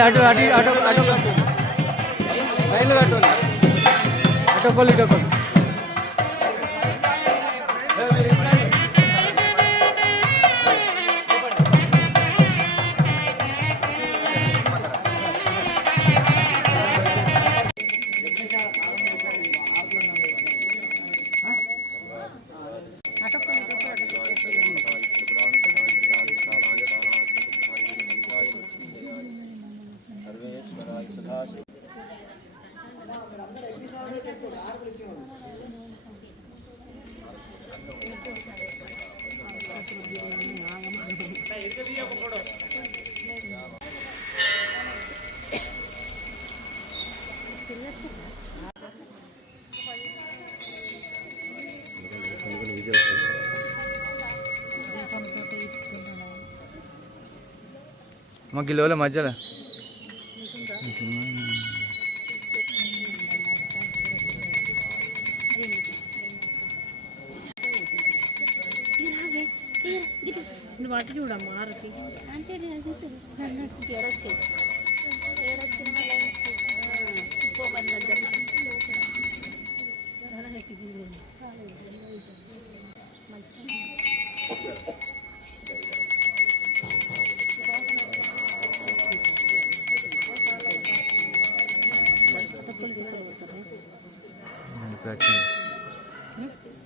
లైన్లో అటు అటు అటు అటు లైన్లో కట్టు കിലോല മജല വാട്ടിച്ചൂടാ മാറി Thank you.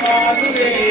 Padre.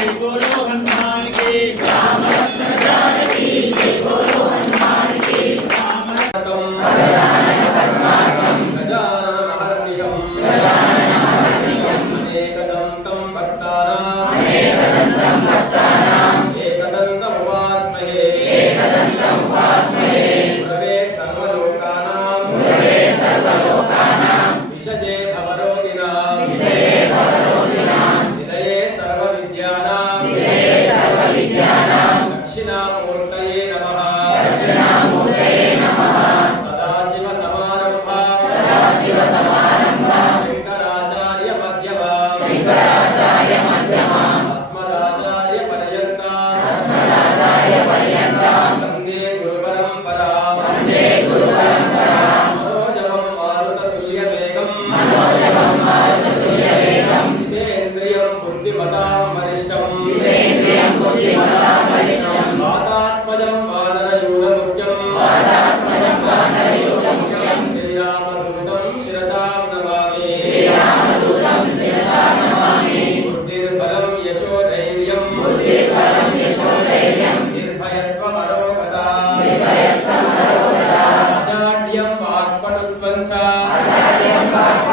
Senhor. Amen. Bye.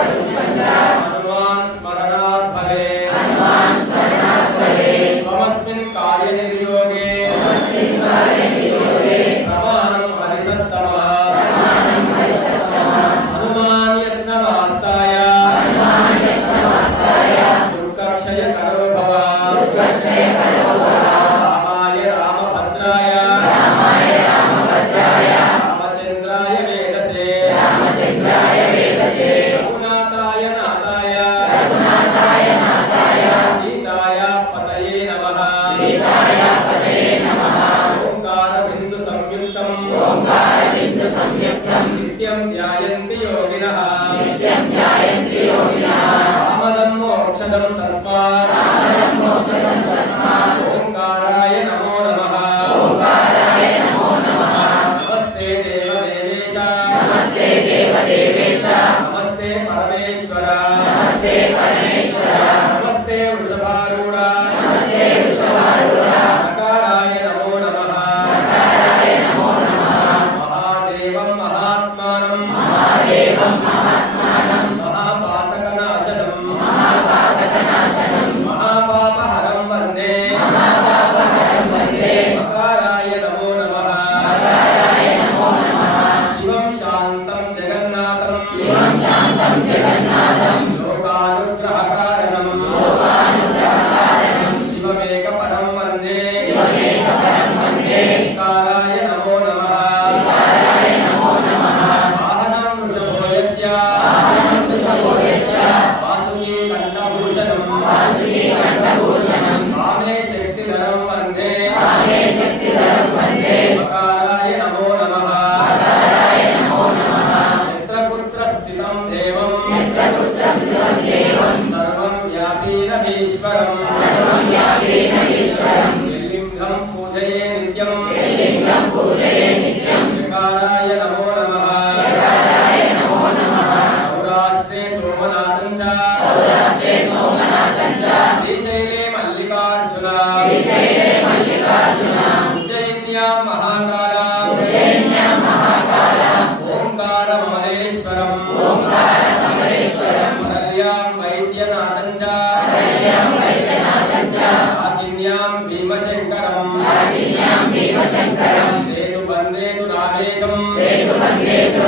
yang.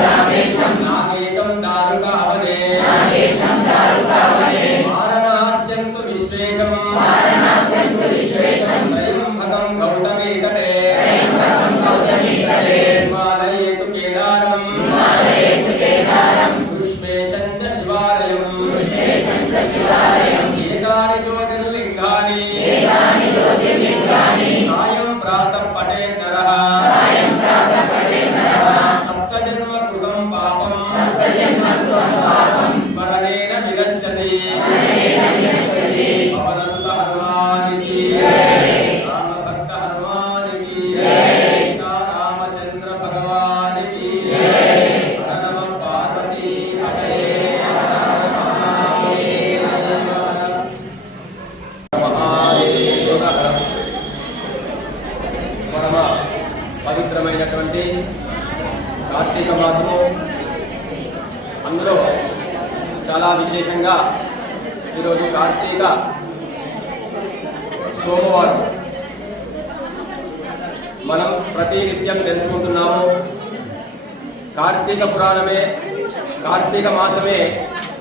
Abraham.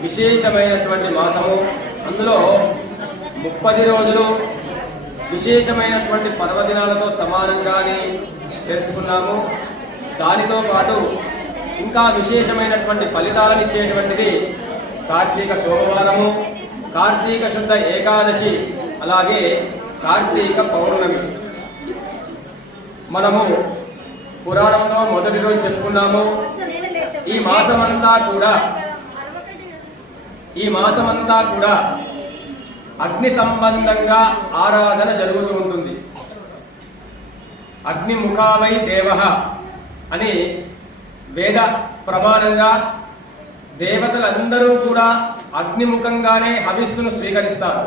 విశేషమైనటువంటి మాసము. అందులో ముప్పది రోజులు విశేషమైనటువంటి పర్వదినాలతో సమానంగానే తెలుసుకున్నాము దానితో పాటు ఇంకా విశేషమైనటువంటి ఫలితాలను ఇచ్చేటువంటిది కార్తీక సోమవారము కార్తీక శుద్ధ ఏకాదశి అలాగే కార్తీక పౌర్ణమి. మనము పురాణంలో మొదటి రోజు చెప్పుకున్నాము. ఈ మాసమంతా కూడా ఈ మాసమంతా కూడా అగ్ని సంబంధంగా ఆరాధన జరుగుతూ ఉంటుంది. అగ్నిముఖావై దేవ అని వేద ప్రమాణంగా దేవతలందరూ కూడా అగ్నిముఖంగానే హవిస్సును స్వీకరిస్తారు.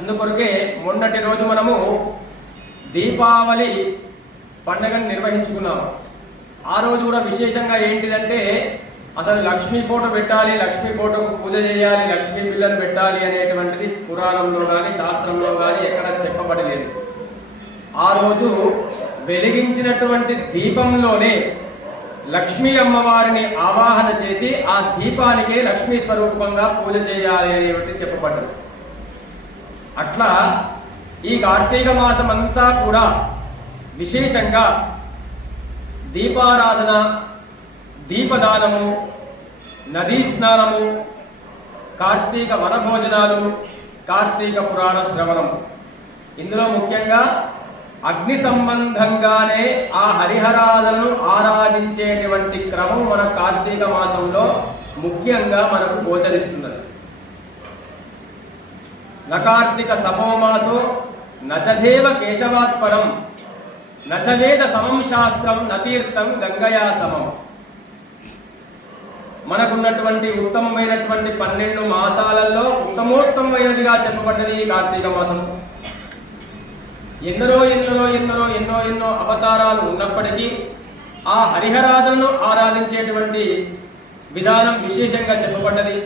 అందుకొరకే మొన్నటి రోజు మనము దీపావళి పండగను నిర్వహించుకున్నాము. ఆ రోజు కూడా విశేషంగా ఏంటిదంటే అసలు లక్ష్మీ ఫోటో పెట్టాలి లక్ష్మీ ఫోటోకు పూజ చేయాలి లక్ష్మీ పిల్లలు పెట్టాలి అనేటువంటిది పురాణంలో కానీ శాస్త్రంలో కానీ ఎక్కడ చెప్పబడలేదు. ఆ రోజు వెలిగించినటువంటి దీపంలోనే లక్ష్మీ అమ్మవారిని ఆవాహన చేసి ఆ దీపానికే లక్ష్మీ స్వరూపంగా పూజ చేయాలి అనేటువంటి చెప్పబడ్డది. అట్లా ఈ కార్తీక మాసం అంతా కూడా విశేషంగా దీపారాధన దీపదానము నదీ స్నానము కార్తీక వనభోజనాలు కార్తీక పురాణ శ్రవణము. ఇందులో ముఖ్యంగా అగ్ని సంబంధంగానే ఆ హరిహరాలను ఆరాధించేటువంటి క్రమం మన కార్తీక మాసంలో ముఖ్యంగా మనకు గోచరిస్తున్నది. నకార్తీక సపోమాసో నచదేవ కేశవాత్పరం నచవేద సమం శాస్త్రం నతీర్థం గంగయా సమం మనకున్నటువంటి ఉత్తమమైనటువంటి పన్నెండు మాసాలలో ఉత్తమోత్తమైనదిగా చెప్పబడ్డది ఈ కార్తీక మాసం. ఎందరో ఎందరో ఎందరో ఎన్నో ఎన్నో అవతారాలు ఉన్నప్పటికీ ఆ హరిహరాధులను ఆరాధించేటువంటి విధానం విశేషంగా చెప్పబడ్డది.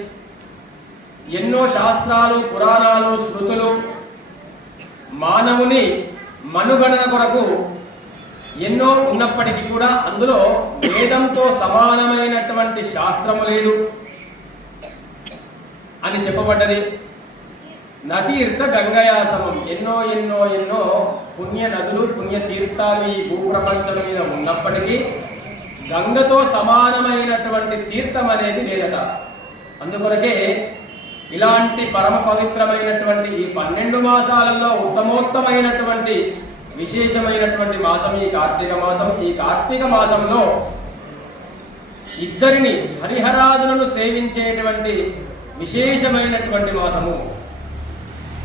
ఎన్నో శాస్త్రాలు పురాణాలు శృతులు మానవుని మనుగణన కొరకు ఎన్నో ఉన్నప్పటికీ కూడా అందులో వేదంతో సమానమైనటువంటి శాస్త్రము లేదు అని చెప్పబడ్డది. నతీర్థ గంగయాసమం ఎన్నో ఎన్నో ఎన్నో పుణ్య నదులు పుణ్య తీర్థాలు ఈ భూప్రపంచం మీద ఉన్నప్పటికీ గంగతో సమానమైనటువంటి తీర్థం అనేది లేదట. అందుకొరకే ఇలాంటి పరమ పవిత్రమైనటువంటి ఈ పన్నెండు మాసాలలో ఉత్తమోత్తమైనటువంటి విశేషమైనటువంటి మాసం ఈ కార్తీక మాసం. ఈ కార్తీక మాసంలో ఇద్దరిని హరిహరాదులను సేవించేటువంటి విశేషమైనటువంటి మాసము.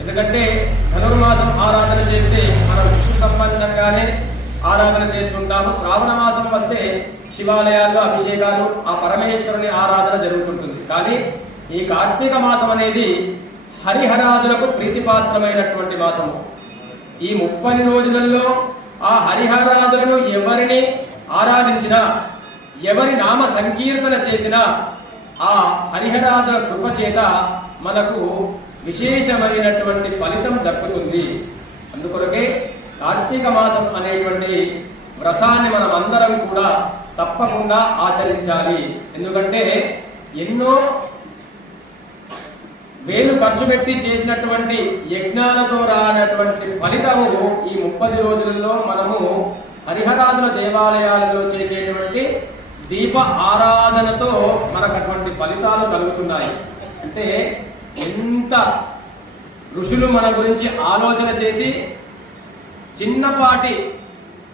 ఎందుకంటే ధనుర్మాసం ఆరాధన చేస్తే మనం విష్ణు సంబంధంగానే ఆరాధన చేస్తుంటాము. శ్రావణ మాసం వస్తే శివాలయాల్లో అభిషేకాలు ఆ పరమేశ్వరుని ఆరాధన జరుగుతుంటుంది. కానీ ఈ కార్తీక మాసం అనేది హరిహరాదులకు ప్రీతిపాత్రమైనటువంటి మాసము. ఈ ముప్పై రోజులలో ఆ హరిహరాదులను ఎవరిని ఆరాధించినా ఎవరి నామ సంకీర్తన చేసినా ఆ హరిహరాదుల కృప చేత మనకు విశేషమైనటువంటి ఫలితం దక్కుతుంది. అందుకొరకే కార్తీక మాసం అనేటువంటి వ్రతాన్ని మనం అందరం కూడా తప్పకుండా ఆచరించాలి. ఎందుకంటే ఎన్నో వేలు ఖర్చు పెట్టి చేసినటువంటి యజ్ఞాలతో రానటువంటి ఫలితము ఈ ముప్పది రోజులలో మనము హరిహరాదుల దేవాలయాలలో చేసేటువంటి దీప ఆరాధనతో మనకు అటువంటి ఫలితాలు కలుగుతున్నాయి. అంటే ఎంత ఋషులు మన గురించి ఆలోచన చేసి చిన్నపాటి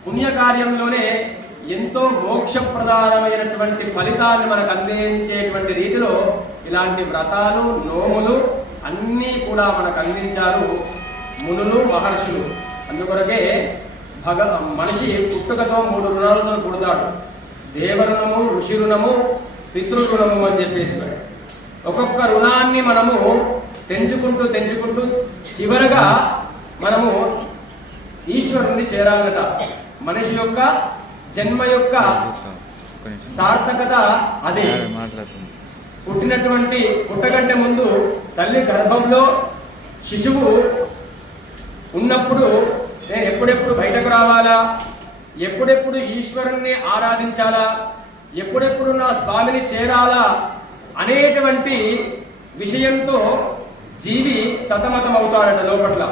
పుణ్యకార్యంలోనే ఎంతో మోక్షప్రదానమైనటువంటి ఫలితాన్ని మనకు అందించేటువంటి రీతిలో ఇలాంటి వ్రతాలు నోములు అన్నీ కూడా మనకు అందించారు మునులు మహర్షులు. అందుకొరకే భగ మనిషి పుట్టుకతో మూడు రుణాలతో పుడతాడు. దేవరుణము ఋషి రుణము పితృ రుణము అని చెప్పేసి ఒక్కొక్క రుణాన్ని మనము తెంచుకుంటూ తెంచుకుంటూ చివరగా మనము ఈశ్వరుణ్ణి చేరాలట. మనిషి యొక్క జన్మ యొక్క సార్థకత అదే. మాట్లాడుతుంది పుట్టినటువంటి పుట్టకంటే ముందు తల్లి గర్భంలో శిశువు ఉన్నప్పుడు నేను ఎప్పుడెప్పుడు బయటకు రావాలా? ఎప్పుడెప్పుడు ఈశ్వరుణ్ణి ఆరాధించాలా? ఎప్పుడెప్పుడు నా స్వామిని చేరాలా? అనేటువంటి విషయంతో జీవి సతమతం అవుతాడట లోపట్ల.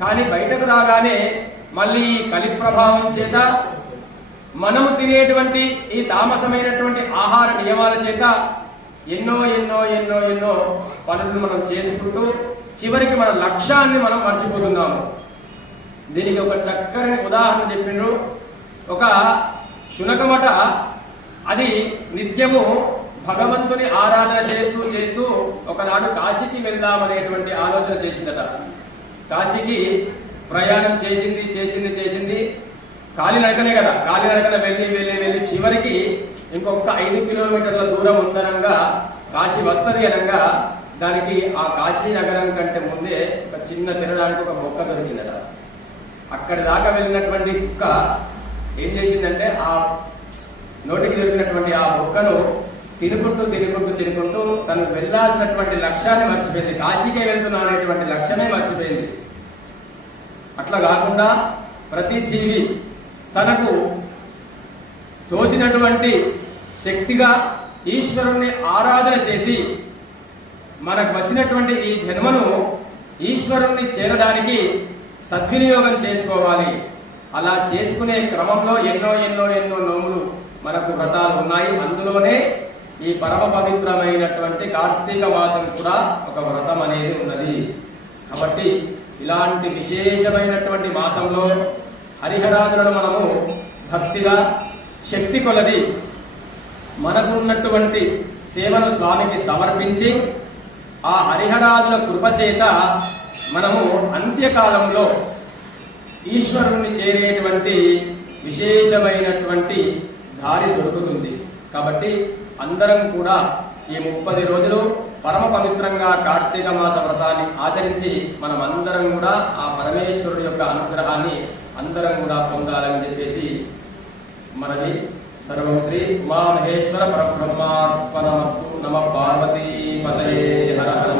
కానీ బయటకు రాగానే మళ్ళీ ఈ కలి ప్రభావం చేత మనము తినేటువంటి ఈ తామసమైనటువంటి ఆహార నియమాల చేత ఎన్నో ఎన్నో ఎన్నో ఎన్నో పనులు మనం చేసుకుంటూ చివరికి మన లక్ష్యాన్ని మనం మర్చిపోతున్నాము. దీనికి ఒక చక్కని ఉదాహరణ చెప్పిండ్రు ఒక శునకమట అది నిత్యము భగవంతుని ఆరాధన చేస్తూ చేస్తూ ఒకనాడు కాశీకి వెళ్దామనేటువంటి ఆలోచన చేసిందట. కాశీకి ప్రయాణం చేసింది చేసింది చేసింది. కాలినడకనే కదా కాలినడకన వెళ్ళి వెళ్ళి వెళ్ళి చివరికి ఇంకొక ఐదు కిలోమీటర్ల దూరం ఉందనంగా కాశీ వస్తది అనగా దానికి ఆ కాశీ నగరం కంటే ముందే ఒక చిన్న తినడానికి ఒక మొక్క దొరికిందట. అక్కడి దాకా వెళ్ళినటువంటి కుక్క ఏం చేసిందంటే ఆ నోటికి దొరికినటువంటి ఆ మొక్కను తినుకుంటూ తినుకుంటూ తినుకుంటూ తను వెళ్ళాల్సినటువంటి లక్ష్యాన్ని మర్చిపోయింది. కాశీకే వెళ్తున్నా అనేటువంటి లక్ష్యమే మర్చిపోయింది. అట్లా కాకుండా ప్రతి జీవి తనకు తోచినటువంటి శక్తిగా ఈశ్వరుణ్ణి ఆరాధన చేసి మనకు వచ్చినటువంటి ఈ జన్మను ఈశ్వరుణ్ణి చేరడానికి సద్వినియోగం చేసుకోవాలి. అలా చేసుకునే క్రమంలో ఎన్నో ఎన్నో ఎన్నో నోములు మనకు వ్రతాలు ఉన్నాయి. అందులోనే ఈ పరమ పవిత్రమైనటువంటి కార్తీక మాసం కూడా ఒక వ్రతం అనేది ఉన్నది. కాబట్టి ఇలాంటి విశేషమైనటువంటి మాసంలో హరిహరాదులను మనము భక్తిగా శక్తి కొలది మనకు ఉన్నటువంటి సేవను స్వామికి సమర్పించి ఆ హరిహరాదుల కృప చేత మనము అంత్యకాలంలో ఈశ్వరుణ్ణి చేరేటువంటి విశేషమైనటువంటి దారి దొరుకుతుంది. కాబట్టి అందరం కూడా ఈ ముప్పది రోజులు పరమ పవిత్రంగా కార్తీక మాస వ్రతాన్ని ఆచరించి మనం అందరం కూడా ఆ పరమేశ్వరుడి యొక్క అనుగ్రహాన్ని అందరం కూడా పొందాలని చెప్పేసి మనది సర్వం శ్రీ పరబ్రహ్మాత్మ పరబ్రహ్మాత్మనమస్తు నమ పార్వతీ పతయే హర హర